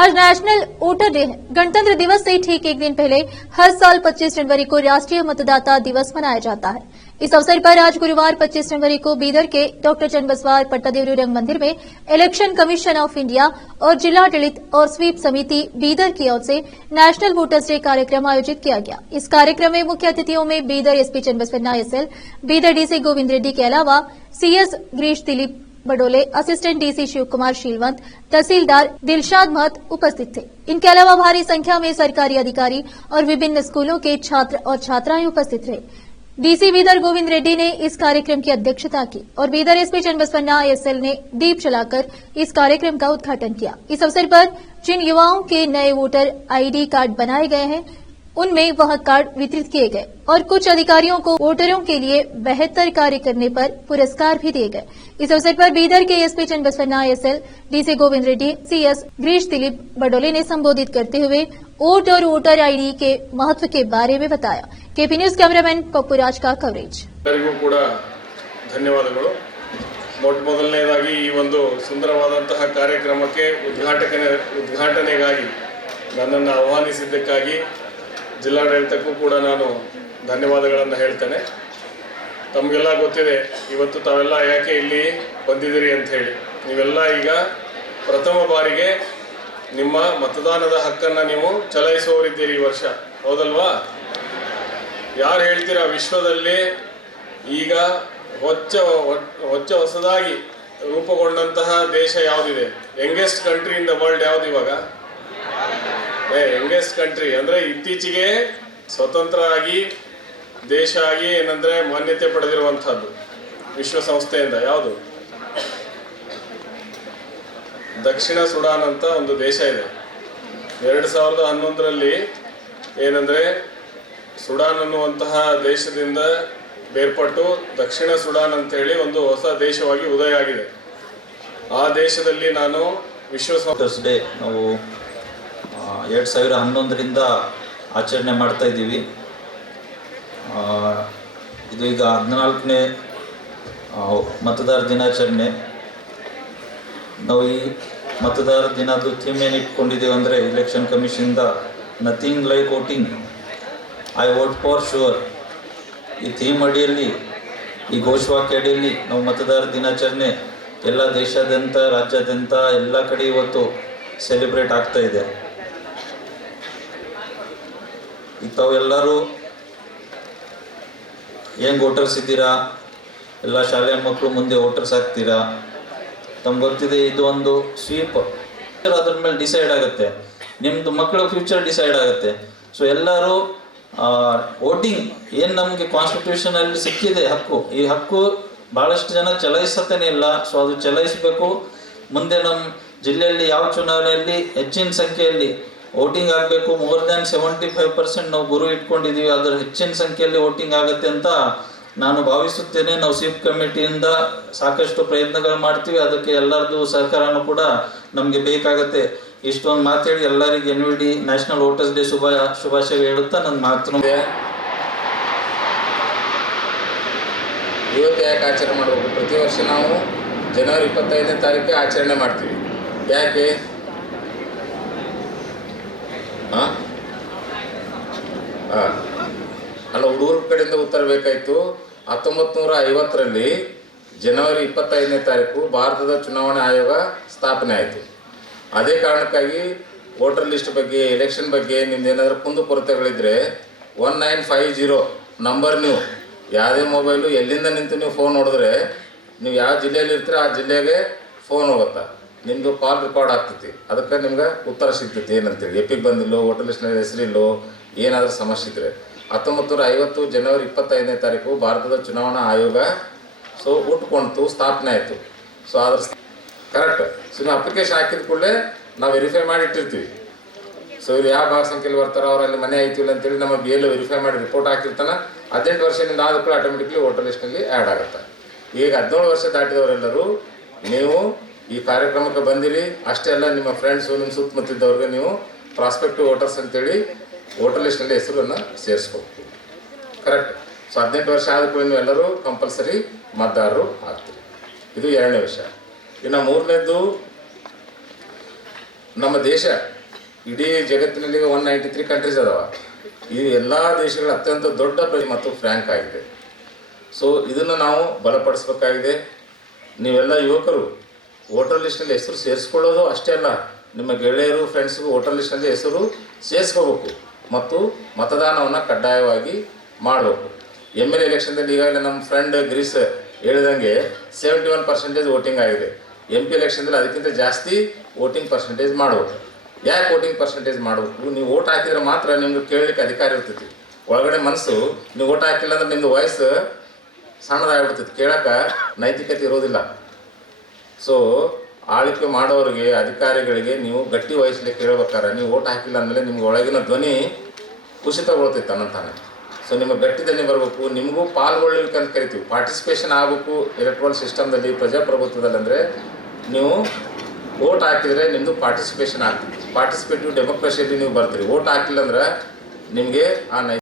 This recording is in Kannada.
आज नेशनल वोटर डे है। गणतंत्र दिवस से ठीक एक दिन पहले हर साल 25 जनवरी को राष्ट्रीय मतदाता दिवस मनाया जाता है। इस अवसर पर आज गुरुवार 25 जनवरी को बीदर के डॉक्टर चन्नबसवार पट्टादेवरी रंग मंदिर में इलेक्शन कमीशन ऑफ इंडिया और जिलाडलित और स्वीप समिति बीदर की ओर से नेशनल वोटर्स डे कार्यक्रम आयोजित किया गया। इस कार्यक्रम में मुख्य अतिथियों में Bidar SP Channabasavanna SL, Bidar DC Govind Reddy के अलावा CS Girish Dilip Badole, assistant DC Shiv Kumar Sheelvant, तहसीलदार दिलशाद महत उपस्थित थे। इनके अलावा भारी संख्या में सरकारी अधिकारी और विभिन्न स्कूलों के छात्र और छात्राएं उपस्थित रहे। डीसी बीदर गोविंद रेड्डी ने इस कार्यक्रम की अध्यक्षता की और बीदर एसपी चन्नबसवन्ना एसएल ने दीप जलाकर इस कार्यक्रम का उद्घाटन किया। इस अवसर पर जिन युवाओं के नए वोटर आईडी कार्ड बनाए गए हैं उनमें वह कार्ड वितरित किए गए और कुछ अधिकारियों को वोटरों के लिए बेहतर कार्य करने पर पुरस्कार भी दिए गए। इस अवसर पर बीदर के SP Channabasavanna SL, DC Govind Reddy, CS Girish Dilip Badole ने संबोधित करते हुए वोट और वोटर आईडी के महत्व के बारे में बताया। केपी न्यूज कैमरामैन पप्पू राज का कवरेज। ಧನ್ಯವಾದಗಳು। ಮೊದಲನೇದಾಗಿ ಈ ಒಂದು ಸುಂದರವಾದಂತಹ ಕಾರ್ಯಕ್ರಮಕ್ಕೆ ಉದ್ಘಾಟನೆಗಾಗಿ ನನ್ನನ್ನು ಆಹ್ವಾನಿಸಿದ್ದಕ್ಕಾಗಿ ಜಿಲ್ಲಾಡಳಿತಕ್ಕೂ ಕೂಡ ನಾನು ಧನ್ಯವಾದಗಳನ್ನು ಹೇಳ್ತೇನೆ। ತಮಗೆಲ್ಲ ಗೊತ್ತಿದೆ ಇವತ್ತು ತಾವೆಲ್ಲ ಯಾಕೆ ಇಲ್ಲಿ ಬಂದಿದ್ದೀರಿ ಅಂತ ಹೇಳಿ। ನೀವೆಲ್ಲ ಈಗ ಪ್ರಥಮ ಬಾರಿಗೆ ನಿಮ್ಮ ಮತದಾನದ ಹಕ್ಕನ್ನು ನೀವು ಚಲಾಯಿಸುವವರಿದ್ದೀರಿ ಈ ವರ್ಷ, ಹೌದಲ್ವಾ? ಯಾರು ಹೇಳ್ತೀರಾ ವಿಶ್ವದಲ್ಲಿ ಈಗ ಹೊಸದಾಗಿ ರೂಪುಗೊಂಡಂತಹ ದೇಶ ಯಾವುದಿದೆ? Youngest country in the world ಯಾವುದು ಇವಾಗ? ಯಂಗೆಸ್ಟ್ ಕಂಟ್ರಿ ಅಂದರೆ ಇತ್ತೀಚೆಗೆ ಸ್ವತಂತ್ರ ಆಗಿ ದೇಶ ಆಗಿ ಏನಂದರೆ ಮಾನ್ಯತೆ ಪಡೆದಿರುವಂಥದ್ದು ವಿಶ್ವಸಂಸ್ಥೆಯಿಂದ ಯಾವುದು? ದಕ್ಷಿಣ ಸುಡಾನ್ ಅಂತ ಒಂದು ದೇಶ ಇದೆ। 2011ರಲ್ಲಿ ಏನಂದರೆ ಸುಡಾನ್ ಅನ್ನುವಂತಹ ದೇಶದಿಂದ ಬೇರ್ಪಟ್ಟು ದಕ್ಷಿಣ ಸುಡಾನ್ ಅಂತೇಳಿ ಒಂದು ಹೊಸ ದೇಶವಾಗಿ ಉದಯ ಆಗಿದೆ। ಆ ದೇಶದಲ್ಲಿ ನಾನು ವಿಶ್ವಸಂಸ್ಥೆ ನಾವು 2011ರಿಂದ ಆಚರಣೆ ಮಾಡ್ತಾ ಇದ್ದೀವಿ। ಇದು ಈಗ 14ನೇ ಮತದಾರ ದಿನಾಚರಣೆ। ನಾವು ಈ ಮತದಾರ ದಿನದ ಥೀಮ್ ಏನು ಇಟ್ಕೊಂಡಿದ್ದೀವಿ ಅಂದರೆ ಇಲೆಕ್ಷನ್ ಕಮಿಷನ್ದ nothing like voting, I vote for sure. ಈ ಥೀಮ್ ಅಡಿಯಲ್ಲಿ, ಈ ಘೋಷವಾಕ್ಯ ಅಡಿಯಲ್ಲಿ ನಾವು ಮತದಾರ ದಿನಾಚರಣೆ ಎಲ್ಲ ದೇಶಾದ್ಯಂತ ರಾಜ್ಯಾದ್ಯಂತ ಎಲ್ಲ ಕಡೆ ಇವತ್ತು ಸೆಲೆಬ್ರೇಟ್ ಆಗ್ತಾ ಇದೆ। ಈಗ ತಾವೆಲ್ಲರೂ ಹೆಂಗೆ ವೋಟರ್ಸ್ ಇದ್ದೀರಾ, ಎಲ್ಲ ಶಾಲೆಯ ಮಕ್ಕಳು ಮುಂದೆ ವೋಟರ್ಸ್ ಆಗ್ತೀರಾ। ತಮ್ಗೆ ಗೊತ್ತಿದೆ ಇದು ಒಂದು ಸ್ವೀಪ್, ಅದ್ರ ಮೇಲೆ ಡಿಸೈಡ್ ಆಗುತ್ತೆ, ನಿಮ್ಮದು ಮಕ್ಕಳ ಫ್ಯೂಚರ್ ಡಿಸೈಡ್ ಆಗುತ್ತೆ। ಸೊ ಎಲ್ಲರೂ ವೋಟಿಂಗ್ ಏನು ನಮಗೆ ಕಾನ್ಸ್ಟಿಟ್ಯೂಷನಲ್ಲಿ ಸಿಕ್ಕಿದೆ ಹಕ್ಕು, ಈ ಹಕ್ಕು ಭಾಳಷ್ಟು ಜನ ಚಲಾಯಿಸತ್ತೇನೆ ಇಲ್ಲ। ಸೊ ಅದು ಚಲಾಯಿಸಬೇಕು। ಮುಂದೆ ನಮ್ಮ ಜಿಲ್ಲೆಯಲ್ಲಿ ಯಾವ ಚುನಾವಣೆಯಲ್ಲಿ ಹೆಚ್ಚಿನ ಸಂಖ್ಯೆಯಲ್ಲಿ ವೋಟಿಂಗ್ ಆಗಬೇಕು, ಮೋರ್ ದ್ಯಾನ್ 75% ನಾವು ಗುರು ಇಟ್ಕೊಂಡಿದ್ದೀವಿ, ಅದರ ಹೆಚ್ಚಿನ ಸಂಖ್ಯೆಯಲ್ಲಿ ವೋಟಿಂಗ್ ಆಗುತ್ತೆ ಅಂತ ನಾನು ಭಾವಿಸುತ್ತೇನೆ। ನಾವು ಸ್ವೀಪ್ ಕಮಿಟಿಯಿಂದ ಸಾಕಷ್ಟು ಪ್ರಯತ್ನಗಳು ಮಾಡ್ತೀವಿ, ಅದಕ್ಕೆ ಎಲ್ಲರದ್ದು ಸಹಕಾರನೂ ಕೂಡ ನಮಗೆ ಬೇಕಾಗುತ್ತೆ। ಇಷ್ಟೊಂದು ಮಾತಾಡಿ ಎಲ್ಲರಿಗೆ NVD ನ್ಯಾಷನಲ್ ವೋಟರ್ಸ್ ಡೇ ಶುಭಾಶಯ ಹೇಳುತ್ತಾ ನನ್ನ ಮಾತು ಇವತ್ತು ಯಾಕೆ ಆಚರಣೆ ಮಾಡಬೇಕು? ಪ್ರತಿ ವರ್ಷ ನಾವು ಜನವರಿ 25ನೇ ತಾರೀಕಿಗೆ ಆಚರಣೆ ಮಾಡ್ತೀವಿ। ಯಾಕೆ? ಅಲ್ಲ, ಹುಡುಗರ ಕಡೆಯಿಂದ ಉತ್ತರ ಬೇಕಾಯಿತು। 1950ರಲ್ಲಿ ಜನವರಿ 25ನೇ ತಾರೀಕು ಭಾರತದ ಚುನಾವಣಾ ಆಯೋಗ ಸ್ಥಾಪನೆ ಆಯಿತು। ಅದೇ ಕಾರಣಕ್ಕಾಗಿ ವೋಟರ್ ಲಿಸ್ಟ್ ಬಗ್ಗೆ, ಎಲೆಕ್ಷನ್ ಬಗ್ಗೆ ನಿಮ್ದೇನಾದರೂ ಕುಂದುಕೊರತೆಗಳಿದ್ದರೆ 1950 ನಂಬರ್, ನೀವು ಯಾವುದೇ ಮೊಬೈಲು ಎಲ್ಲಿಂದ ನಿಂತು ನೀವು ಫೋನ್ ನೋಡಿದ್ರೆ, ನೀವು ಯಾವ ಜಿಲ್ಲೆಯಲ್ಲಿ ಇರ್ತೀರ ಆ ಜಿಲ್ಲೆಗೆ ಫೋನ್ ಹೋಗುತ್ತಾ, ನಿಮ್ಮದು ಕಾಲ್ ರೆಕಾರ್ಡ್ ಆಗ್ತೈತಿ, ಅದಕ್ಕೆ ನಿಮ್ಗೆ ಉತ್ತರ ಸಿಗ್ತೈತಿ ಏನಂತೇಳಿ। ಎಪಿಗೆ ಬಂದಿಲ್ಲೋ, ವೋಟರ್ ಲಿಸ್ಟ್ನಲ್ಲಿ ಹೆಸರಿಲ್ಲೋ, ಏನಾದರೂ ಸಮಸ್ಯೆ ಇದ್ದರೆ 1950 ಜನವರಿ 25ನೇ ತಾರೀಕು ಭಾರತದ ಚುನಾವಣಾ ಆಯೋಗ ಹುಟ್ಕೊಳ್ತು, ಸ್ಥಾಪನೆ ಆಯಿತು। ಸೊ ಅದ್ರ ಕರೆಕ್ಟ್। ಸೊ ನೀವು ಅಪ್ಲಿಕೇಶನ್ ಹಾಕಿದ ಕೂಡಲೇ ನಾವು ವೆರಿಫೈ ಮಾಡಿ ಇಟ್ಟಿರ್ತೀವಿ। ಸೊ ಇಲ್ಲಿ ಯಾವ ಭಾಗ ಸಂಖ್ಯೆಯಲ್ಲಿ ಬರ್ತಾರೋ ಅವರಲ್ಲಿ ಮನೆ ಆಯ್ತಿಲ್ಲ ಅಂತೇಳಿ ನಮ್ಮ BLO ವೆರಿಫೈ ಮಾಡಿ ರಿಪೋರ್ಟ್ ಹಾಕಿರ್ತಾನೆ। 18 ವರ್ಷದಿಂದ ಆದ ಕೂಡ ಆಟೋಮೆಟಿಕ್ಲಿ ವೋಟರ್ ಲಿಸ್ಟ್ನಲ್ಲಿ ಆ್ಯಡ್ ಆಗುತ್ತೆ। ಈಗ 17 ವರ್ಷ ದಾಟಿದವರೆಲ್ಲರೂ ನೀವು ಈ ಕಾರ್ಯಕ್ರಮಕ್ಕೆ ಬಂದಿರಿ, ಅಷ್ಟೇ ಅಲ್ಲ ನಿಮ್ಮ ಫ್ರೆಂಡ್ಸು, ನಿಮ್ಮ ಸುತ್ತಮುತ್ತಿದ್ದವ್ರಿಗೆ ನೀವು ಪ್ರಾಸ್ಪೆಕ್ಟಿವ್ ವೋಟರ್ಸ್ ಅಂತೇಳಿ ವೋಟರ್ ಲಿಸ್ಟಲ್ಲಿ ಹೆಸರನ್ನು ಸೇರಿಸ್ಬೇಕು, ಕರೆಕ್ಟ್? ಸೊ 18 ವರ್ಷ ಆದ ಕೂಡ ನೀವು ಎಲ್ಲರೂ ಕಂಪಲ್ಸರಿ ಮತದಾರರು ಆಗ್ತೀರಿ। ಇದು ಎರಡನೇ ವಿಷಯ। ಇನ್ನು ಮೂರನೇದು, ನಮ್ಮ ದೇಶ ಇಡೀ ಜಗತ್ತಿನಲ್ಲಿ 193 ಕಂಟ್ರೀಸ್ ಅದಾವ. ಈ ಎಲ್ಲ ದೇಶಗಳ ಅತ್ಯಂತ ದೊಡ್ಡ ಮತ್ತು ಫ್ರ್ಯಾಂಕ್ ಆಗಿದೆ. ಸೊ ಇದನ್ನು ನಾವು ಬಲಪಡಿಸಬೇಕಾಗಿದೆ. ನೀವೆಲ್ಲ ಯುವಕರು ವೋಟರ್ ಲಿಸ್ಟ್ನಲ್ಲಿ ಹೆಸರು ಸೇರಿಸ್ಕೊಳ್ಳೋದು ಅಷ್ಟೇ ಅಲ್ಲ, ನಿಮ್ಮ ಗೆಳೆಯರು ಫ್ರೆಂಡ್ಸ್ಗೂ ವೋಟರ್ ಲಿಸ್ಟ್ನಲ್ಲಿ ಹೆಸರು ಸೇರಿಸ್ಕೋಬೇಕು ಮತ್ತು ಮತದಾನವನ್ನು ಕಡ್ಡಾಯವಾಗಿ ಮಾಡಬೇಕು. MLA ಎಲೆಕ್ಷನ್ದಲ್ಲಿ ಈಗಾಗಲೇ ನಮ್ಮ ಫ್ರೆಂಡ್ ಗ್ರೀಸ್ ಹೇಳಿದಂಗೆ 71% ವೋಟಿಂಗ್ ಆಗಿದೆ. MP ಎಲೆಕ್ಷನ್ದಲ್ಲಿ ಅದಕ್ಕಿಂತ ಜಾಸ್ತಿ ವೋಟಿಂಗ್ ಪರ್ಸೆಂಟೇಜ್ ಮಾಡಬೇಕು. ಯಾಕೆ ವೋಟಿಂಗ್ ಪರ್ಸೆಂಟೇಜ್ ಮಾಡಬೇಕು? ನೀವು ವೋಟ್ ಹಾಕಿದ್ರೆ ಮಾತ್ರ ನಿಮ್ಗೆ ಕೇಳಲಿಕ್ಕೆ ಅಧಿಕಾರ ಇರ್ತೈತಿ. ಒಳಗಡೆ ಮನಸ್ಸು ನೀವು ವೋಟ್ ಹಾಕಿಲ್ಲ ಅಂದ್ರೆ ನಿಮ್ಮದು ವಯಸ್ಸು ಸಣ್ಣದಾಗ್ಬಿಡ್ತೈತಿ, ಕೇಳೋಕೆ ನೈತಿಕತೆ ಇರೋದಿಲ್ಲ. ಸೊ ಆಳ್ವಿಕೆ ಮಾಡೋರಿಗೆ, ಅಧಿಕಾರಿಗಳಿಗೆ ನೀವು ಗಟ್ಟಿ ವಯಸ್ಸಲ್ಲಿ ಕೇಳ್ಬೇಕಾರೆ ನೀವು ವೋಟ್ ಹಾಕಿಲ್ಲ ಅಂದಮೇಲೆ ನಿಮ್ಗೆ ಒಳಗಿನ ಧ್ವನಿ ಕುಸಿತಗೊಳ್ತೈತೆ ಅನ್ನಂತಾನೆ. ಸೊ ನಿಮ್ಮ ಗಟ್ಟಿ ಧ್ವನಿ ಬರಬೇಕು, ನಿಮಗೂ ಪಾಲ್ಗೊಳ್ಳುವಿಕೆ ಅಂತ ಕರಿತೀವಿ, ಪಾರ್ಟಿಸಿಪೇಷನ್ ಆಗಬೇಕು ಎಲೆಕ್ಟ್ರಲ್ ಸಿಸ್ಟಮ್ದಲ್ಲಿ, ಪ್ರಜಾಪ್ರಭುತ್ವದಲ್ಲಿ. ಅಂದರೆ ನೀವು ವೋಟ್ ಹಾಕಿದರೆ ನಿಮ್ಮದು ಪಾರ್ಟಿಸಿಪೇಷನ್ ಆಗ್ತದೆ. ಪಾರ್ಟಿಸಿಪೇಟಿವ್ ಡೆಮೋಕ್ರಸಿಯಲ್ಲಿ ನೀವು ಬರ್ತೀರಿ. ವೋಟ್ ಹಾಕಿಲ್ಲ ಅಂದ್ರೆ ನಿಮಗೆ ಆ